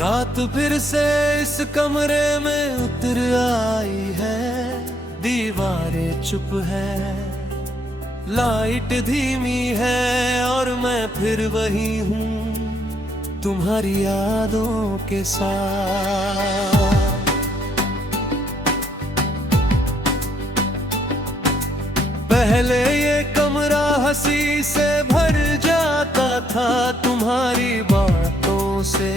रात फिर से इस कमरे में उतर आई है, दीवारें चुप है, लाइट धीमी है और मैं फिर वही हूँ तुम्हारी यादों के साथ। पहले ये कमरा हंसी से भर जाता था, तुम्हारी बातों से,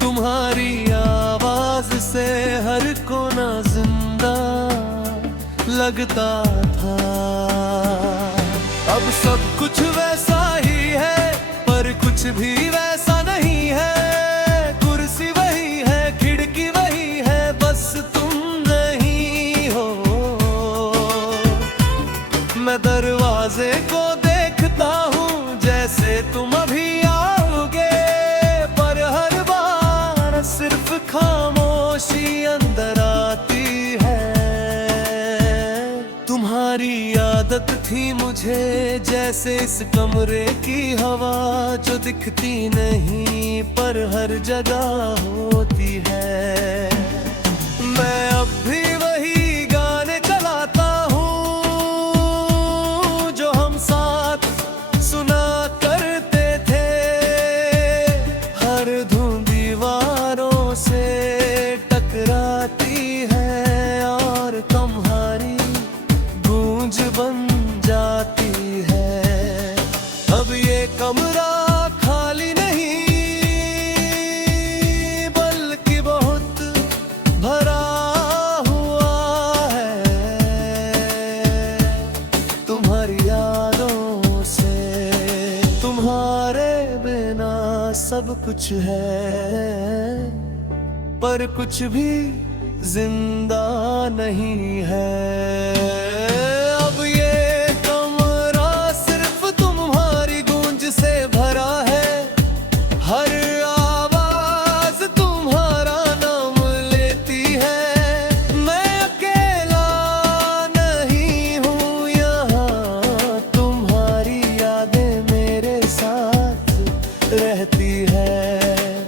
तुम्हारी आवाज से हर कोना जिंदा लगता था। अब सब कुछ वैसा ही है, पर कुछ भी वैसा नहीं है। कुर्सी वही है, खिड़की वही है, बस तुम नहीं हो। मैं दरवाजे को देखता हूँ जैसे तुम अभी आओगे, पर हर बार सिर्फ खामोशी अंदर आती है। तुम्हारी आदत थी मुझे जैसे इस कमरे की हवा, जो दिखती नहीं पर हर जगह होती है। मैं अब भी वही गाने चलाता हूँ जो हम साथ सुना करते थे। हर धुन दीवारों से टकराती है और तुम्हारी गूंज बन जाती है। अब ये कमरा खाली नहीं बल्कि बहुत भरा हुआ है तुम्हारी यादों से। तुम्हारे बिना सब कुछ है, पर कुछ भी जिंदा नहीं है। अब ये कमरा सिर्फ तुम्हारी गूंज से भरा है, हर आवाज तुम्हारा नाम लेती है। मैं अकेला नहीं हूँ यहाँ, तुम्हारी यादें मेरे साथ रहती है।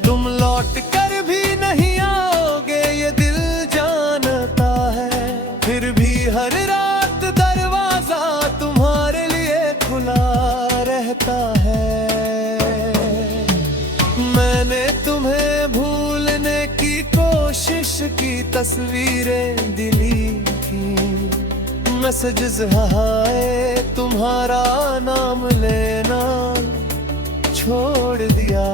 तुम लौट कर भी नहीं आओगे ये दिल जानता है, फिर भी हर रात दरवाजा तुम्हारे लिए खुला रहता है। मैंने तुम्हें भूलने की कोशिश की, तस्वीरें डिलीट की, मैसेजेस हाय तुम्हारा नाम लेना छोड़ दिया।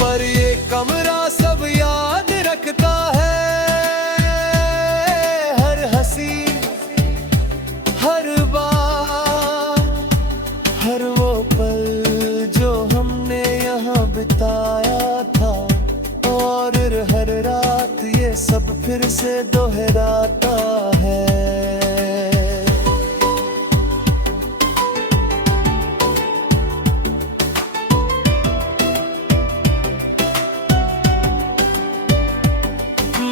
पर ये कमरा सब याद रखता है, हर हंसी, हर बार, हर वो पल जो हमने यहाँ बिताया था। और हर रात ये सब फिर से दोहराता है।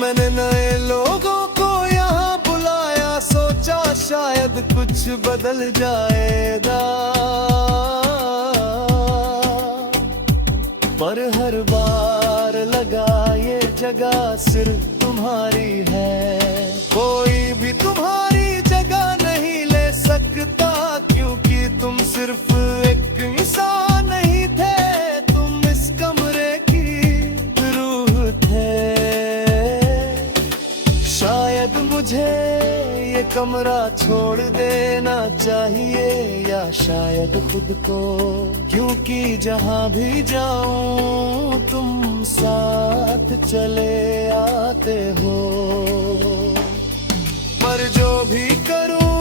मैंने नए लोगों को यहाँ बुलाया, सोचा शायद कुछ बदल जाएगा, पर हर बार लगा ये जगह सिर्फ तुम्हारी है। कोई भी तुम्हारी जगह नहीं ले सकता, क्योंकि तुम सिर्फ एक इंसान नहीं थे, तुम इस कमरे की रूह थे। शायद मुझे ये कमरा छोड़ देना चाहिए, या शायद खुद को, क्योंकि जहाँ भी जाऊं तुम साथ चले आते हो। पर जो भी करूं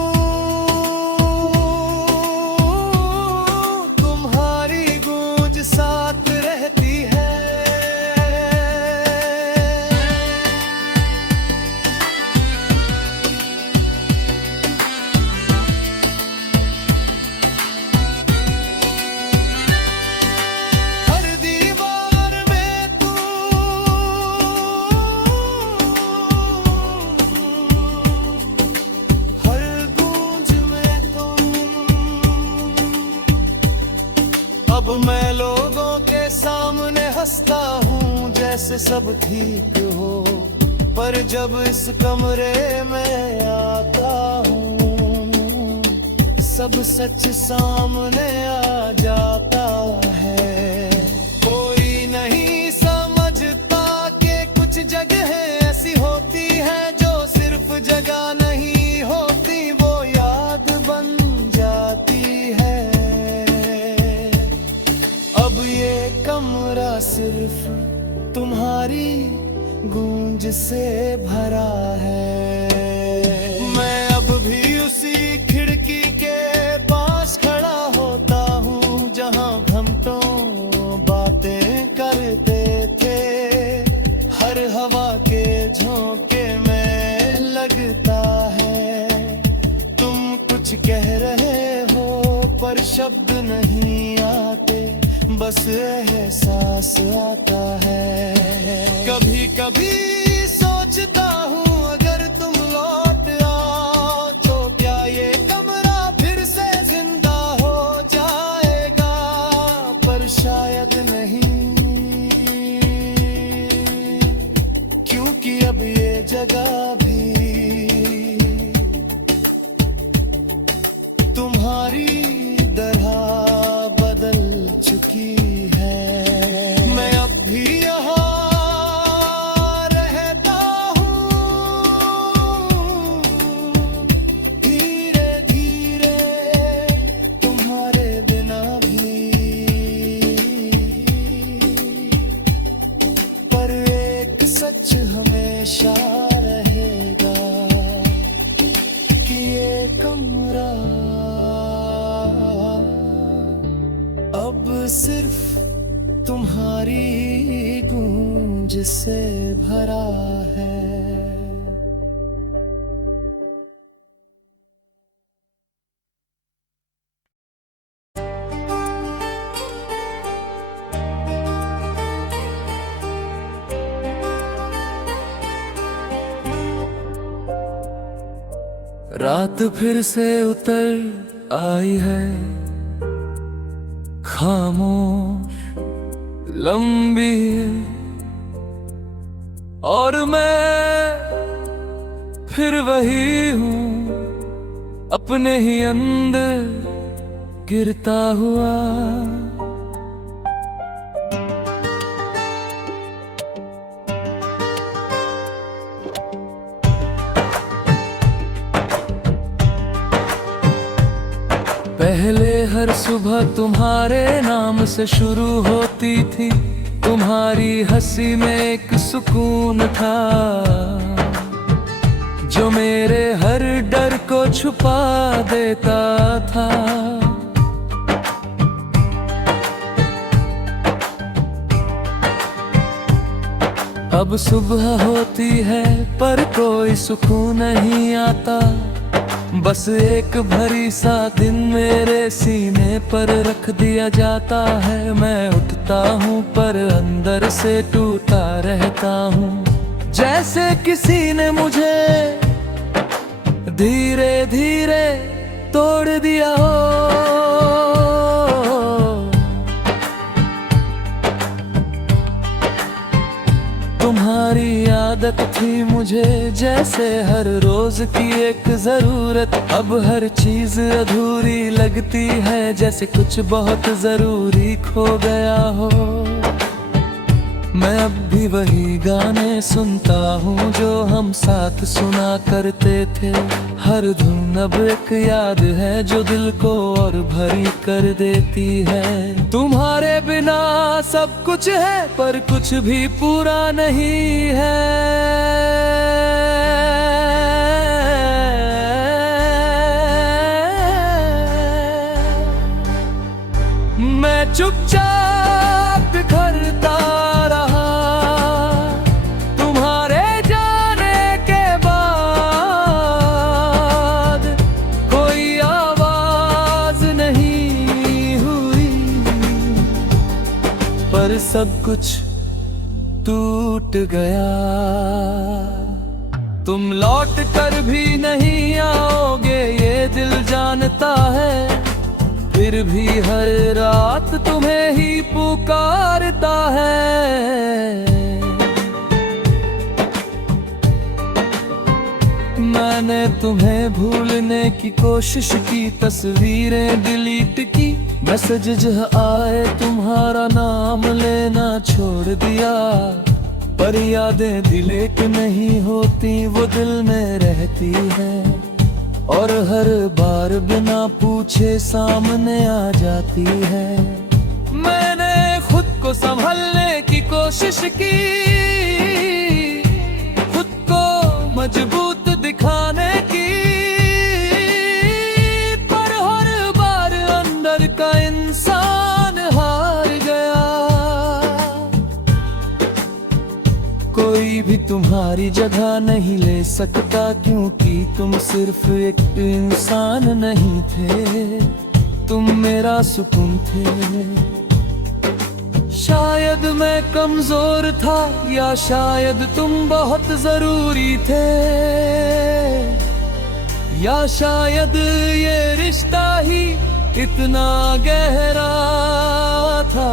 तुम्हारी गूंज साथ रहती है। अब मैं लोगों के सामने हंसता हूँ जैसे सब ठीक हो, पर जब इस कमरे में आता हूँ सब सच सामने आ जाता है। कोई नहीं समझता कि कुछ जगह ऐसी होती है जो सिर्फ जगह नहीं होती, वो याद बन जाती है। अब ये कमरा सिर्फ तुम्हारी गूंज से भरा है। मैं अब भी उसी खिड़की के पास खड़ा होता हूँ जहाँ घंटों बातें करते थे। हर हवा के झोंके में लगता है तुम कुछ कह रहे हो पर शब्द नहीं आते, बस एहसास आता है। कभी कभी सोचता हूँ अगर तुम लौट आओ तो क्या ये कमरा फिर से जिंदा हो जाएगा, पर शायद नहीं, क्योंकि अब ये जगह भी तुम्हारी तरह बदल चुकी है। मैं अब भी यहाँ रहता हूँ धीरे धीरे तुम्हारे बिना भी, पर एक सच हमेशा रहेगा कि ये कमरा अब सिर्फ तुम्हारी गूंज से भरा है। रात फिर से उतर आई है, खामोश लंबी है, और मैं फिर वही हूँ अपने ही अंदर गिरता हुआ। पहले हर सुबह तुम्हारे नाम से शुरू होती थी, तुम्हारी हंसी में एक सुकून था जो मेरे हर डर को छुपा देता था। अब सुबह होती है पर कोई सुकून नहीं आता, बस एक भरी सा दिन मेरे सीने पर रख दिया जाता है। मैं उठता हूँ पर अंदर से टूटा रहता हूँ, जैसे किसी ने मुझे धीरे धीरे तोड़ दिया हो। तुम्हारी आदत थी मुझे जैसे हर रोज की एक जरूरत, अब हर चीज अधूरी लगती है जैसे कुछ बहुत जरूरी खो गया हो। मैं अब भी वही गाने सुनता हूँ जो हम साथ सुना करते थे, हर धुन अब एक याद है जो दिल को और भरी कर देती है। तुम्हारे बिना सब कुछ है पर कुछ भी पूरा नहीं है। मैं चुपचाप बिखरता रहा तुम्हारे जाने के बाद, कोई आवाज नहीं हुई पर सब कुछ टूट गया। तुम लौट कर भी नहीं आओगे ये दिल जानता है, फिर भी हर रात तुम्हें ही पुकारता है। मैंने तुम्हें भूलने की कोशिश की, तस्वीरें डिलीट की, मैसेज आए तुम्हारा नाम लेना छोड़ दिया। पर यादें डिलीट नहीं होती, वो दिल में रहती है और हर बार बिना पूछे सामने आ जाती है। मैंने खुद को संभालने की कोशिश की, खुद को मजबूत दिखाने की, पर हर बार अंदर का इंसान हार गया। कोई भी तुम्हारी जगह नहीं ले सकता, क्योंकि तुम सिर्फ एक इंसान नहीं थे, तुम मेरा सुकून थे। शायद मैं कमजोर था, या शायद तुम बहुत जरूरी थे, या शायद ये रिश्ता ही इतना गहरा था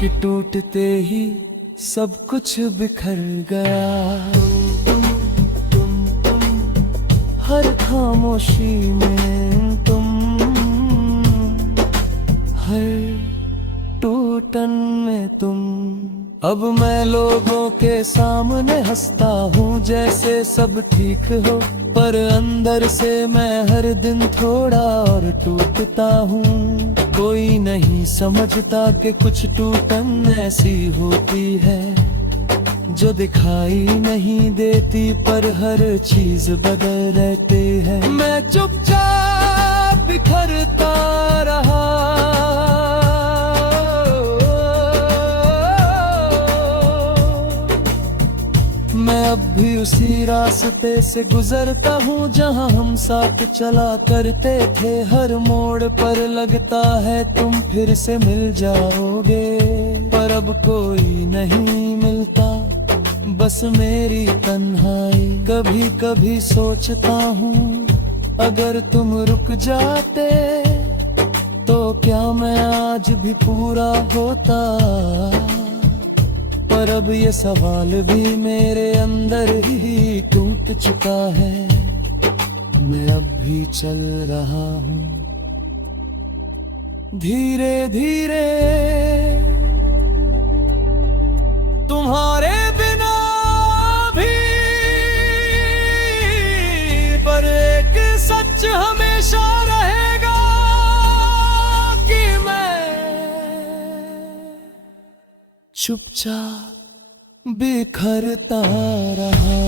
कि टूटते ही सब कुछ बिखर गया। हर खामोशी में तुम, हर टूटन में तुम। अब मैं लोगों के सामने हंसता हूँ जैसे सब ठीक हो, पर अंदर से मैं हर दिन थोड़ा और टूटता हूँ। कोई नहीं समझता कि कुछ टूटन ऐसी होती है जो दिखाई नहीं देती, पर हर चीज बदल रहती है। मैं चुपचाप बिखरता रहा, मैं अब भी उसी रास्ते से गुजरता हूँ जहाँ हम साथ चला करते थे। हर मोड़ पर लगता है तुम फिर से मिल जाओगे, पर अब कोई नहीं मिलता, बस मेरी तन्हाई। कभी कभी सोचता हूँ अगर तुम रुक जाते तो क्या मैं आज भी पूरा होता, पर अब ये सवाल भी मेरे अंदर ही टूट चुका है। मैं अब भी चल रहा हूँ धीरे धीरे तुम्हारे बिना भी, पर एक सच हमेशा रहेगा कि मैं चुपचाप बिखरता रहा।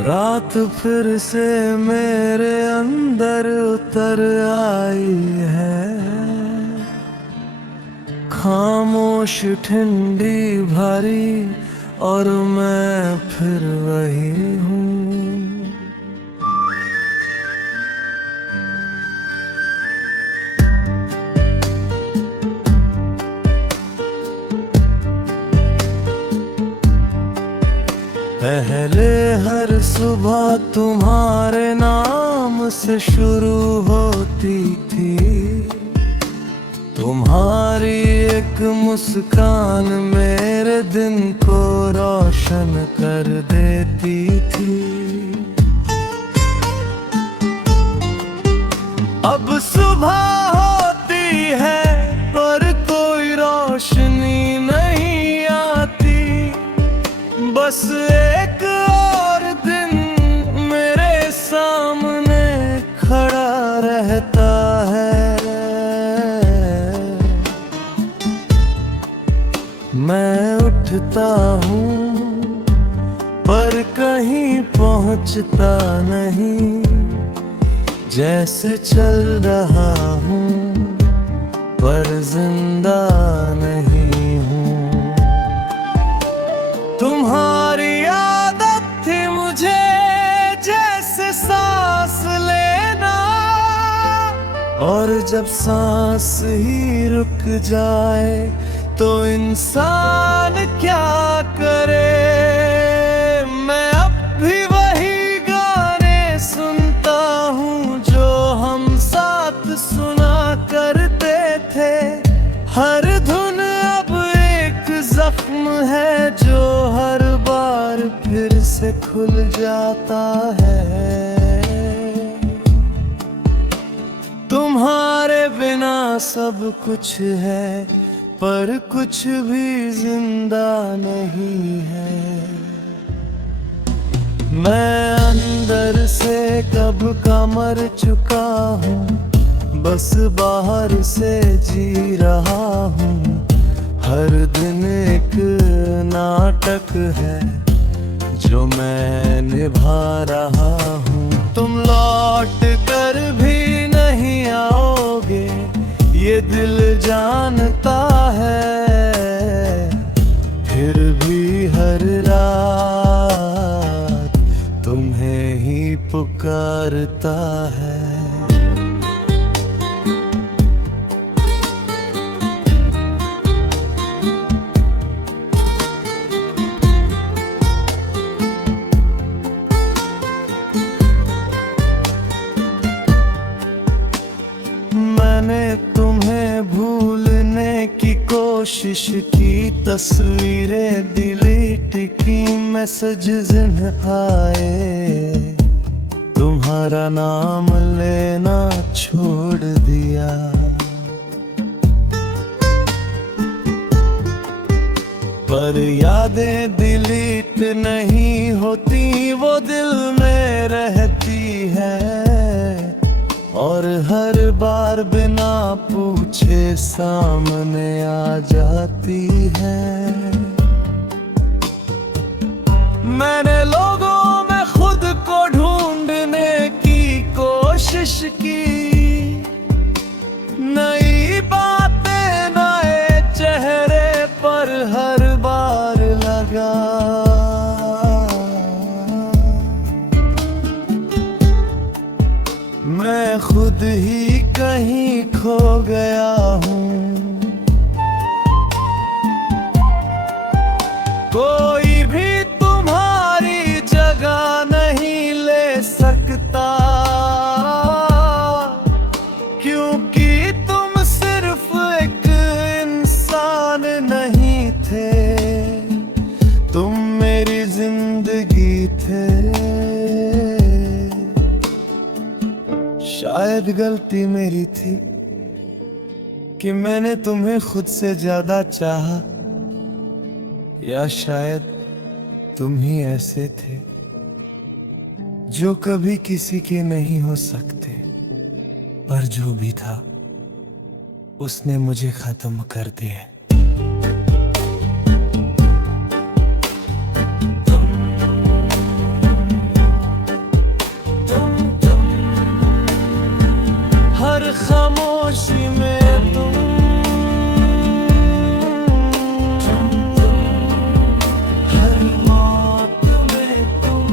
रात फिर से मेरे अंदर उतर आई है, खामोश ठंडी भारी, और मैं फिर वही हूँ। पहले हर सुबह तुम्हारे नाम से शुरू होती थी, तुम्हारी एक मुस्कान मेरे दिन को रोशन कर देती थी। अब सुबह होती है पर कोई रोशनी नहीं आती, बस एक और दिन मेरे सामने खड़ा रहता है। मैं उठता हूँ पर कहीं पहुँच पहुंचता नहीं, जैसे चल रहा हूँ पर जिंदा नहीं हूँ। तुम्हारी आदत थी मुझे जैसे सांस लेना, और जब सांस ही रुक जाए तो इंसान क्या करे। मैं अब भी वही गाने सुनता हूँ जो हम साथ सुना करते थे। हर धुन अब एक जख्म है जो हर बार फिर से खुल जाता है। तुम्हारे बिना सब कुछ है पर कुछ भी जिंदा नहीं है। मैं अंदर से कब का मर चुका हूँ, बस बाहर से जी रहा हूँ। हर दिन एक नाटक है जो मैं निभा रहा हूँ। तुम लौट कर भी नहीं आओगे ये दिल जानता है, फिर भी हर रात तुम्हें ही पुकारता है। मैंने तुम्हें भूलने की कोशिश की, तस्वीरें डिलीट की, मैसेजेस आए, तुम्हारा नाम लेना छोड़ दिया। पर यादें डिलीट नहीं होती, वो दिल में रहती है और हर बार बिना पूछे सामने आ जाती है। मैंने लोगों में खुद को ढूंढने की कोशिश की, नई बातें नए चेहरे पर हर बार लगा। मैं खुद ही कहीं खो गया हूँ, कोई भी तुम्हारी जगह नहीं ले सकता, क्योंकि तुम सिर्फ एक इंसान नहीं थे, तुम मेरी जिंदगी थे। शायद गलती मेरी थी कि मैंने तुम्हें खुद से ज्यादा चाहा, या शायद तुम ही ऐसे थे जो कभी किसी के नहीं हो सकते, पर जो भी था उसने मुझे खत्म कर दिया। हर खामोशी में तुम, हर मौत में तुम।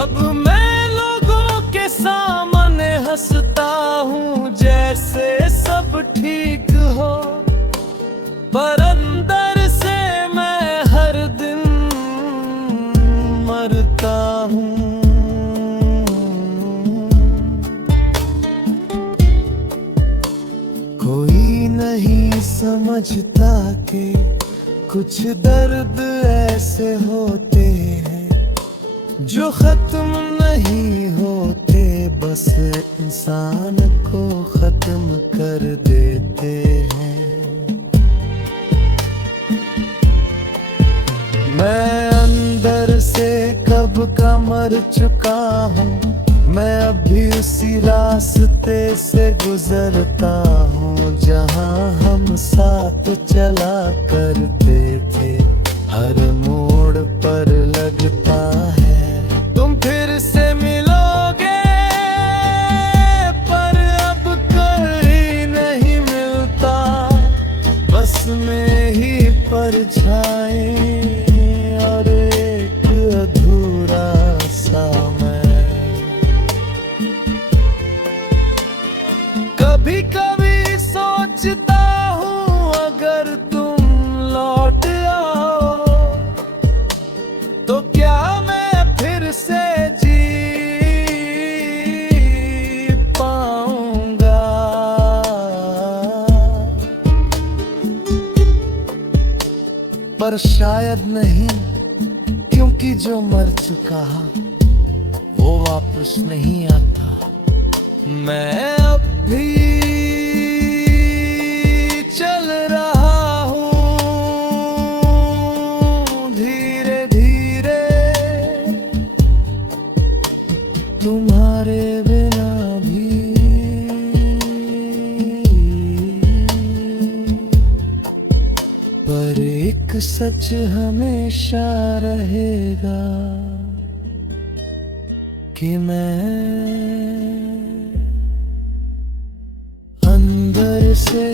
अब मैं लोगों के सामने हंसता हूँ जैसे सब ठीक हो, पर अंदर से मैं हर दिन मरता हूँ। कोई नहीं समझता कि कुछ दर्द ऐसे होते हैं जो खत्म नहीं होते, बस इंसान को खत्म कर देते हैं। मैं अंदर से कब का मर चुका हूँ, मैं अभी उसी रास्ते से गुजरता हूँ जहाँ हम साथ चला करते थे। हर मोड़ पर शायद नहीं, क्योंकि जो मर चुका वो वापस नहीं आता। मैं अब भी चल रहा हूँ धीरे धीरे, तुम्हारे बिना भी। पर एक सच हमेशा रहेगा कि मैं अंदर से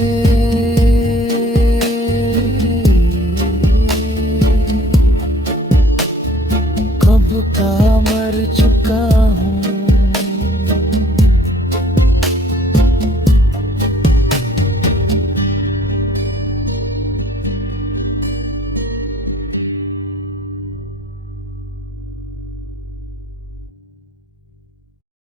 कब का मर चुका हूँ।